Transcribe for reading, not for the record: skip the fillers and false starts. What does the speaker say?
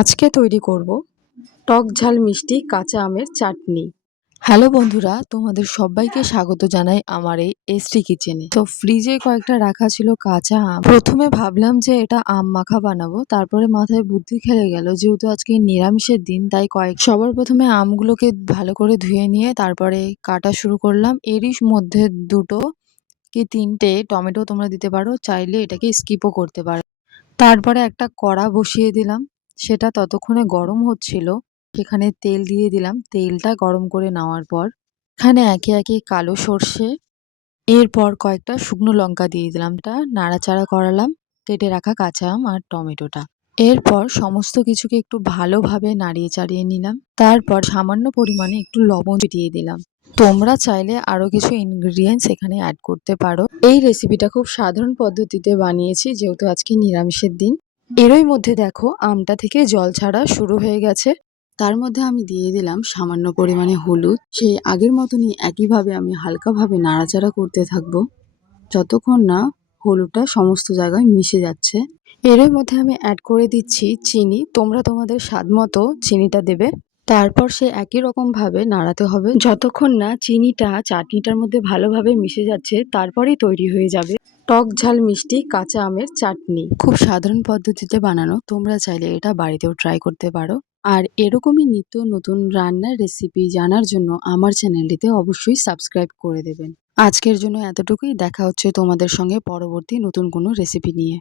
আজকে তৈরি করব টক ঝাল মিষ্টি কাঁচা আমের চাটনি। হ্যালো বন্ধুরা, তোমাদের সবাইকে স্বাগত জানাই আমার এই এসটি কিচেনে। তো ফ্রিজে কয়েকটা রাখা ছিল কাঁচা আম। প্রথমে ভাবলাম যে এটা আম মাখা বানাবো, তারপরে মাথায় বুদ্ধি খেলে গেল যেহেতু আজকে নিরামিষের দিন, তাই সবার প্রথমে আমগুলোকে ভালো করে ধুয়ে নিয়ে তারপরে কাটা শুরু করলাম। এরই মধ্যে দুটো কি তিনটে টমেটো তোমরা দিতে পারো, চাইলে এটাকে স্কিপও করতে পারো। তারপরে একটা কড়া বসিয়ে দিলাম, সেটা ততক্ষণে গরম হচ্ছিল। সেখানে তেল দিয়ে দিলাম। তেলটা গরম করে নেওয়ার পর এখানে একে একে কালো সর্ষে, এরপর কয়েকটা শুকনো লঙ্কা দিয়ে দিলাম। তা নাড়াচাড়া করালাম কেটে রাখা কাঁচা আম আর টমেটোটা। এরপর সমস্ত কিছুকে একটু ভালোভাবে নাড়িয়ে চাড়িয়ে নিলাম। তারপর সামান্য পরিমাণে একটু লবণ ছিটিয়ে দিলাম। তোমরা চাইলে আরো কিছু ইনগ্রিডিয়েন্টস এখানে অ্যাড করতে পারো। এই রেসিপিটা খুব সাধারণ পদ্ধতিতে বানিয়েছি যেহেতু আজকে নিরামিষের দিন। এরই মধ্যে দেখো আমটা থেকে জল ছাড়া শুরু হয়ে গেছে। তার মধ্যে আমি দিয়ে দিলাম সামান্য পরিমাণে হলুদ। সেই আগের মতনই একইভাবে আমি হালকাভাবে নাড়াচাড়া করতে থাকবো যতক্ষণ না হলুদটা সমস্ত জায়গায় মিশে যাচ্ছে। এরই মধ্যে আমি অ্যাড করে দিচ্ছি চিনি। তোমরা তোমাদের স্বাদ মতো চিনিটা দেবে। তারপর সে একই রকম ভাবে নাড়াতে হবে যতক্ষণ না চিনিটা চাটনিটার মধ্যে ভালোভাবে মিশে যাচ্ছে। তারপরেই তৈরি হয়ে যাবে টক ঝাল মিষ্টি কাঁচা আমের চাটনি। খুব সাধারণ পদ্ধতিতে বানানো, তোমরা চাইলে এটা বাড়িতেও ট্রাই করতে পারো। আর এরকমই নিত্য নতুন রান্নার রেসিপি জানার জন্য আমার চ্যানেলটিতে অবশ্যই সাবস্ক্রাইব করে দেবেন। আজকের জন্য এতটুকুই। দেখা হচ্ছে তোমাদের সঙ্গে পরবর্তী নতুন কোনো রেসিপি নিয়ে।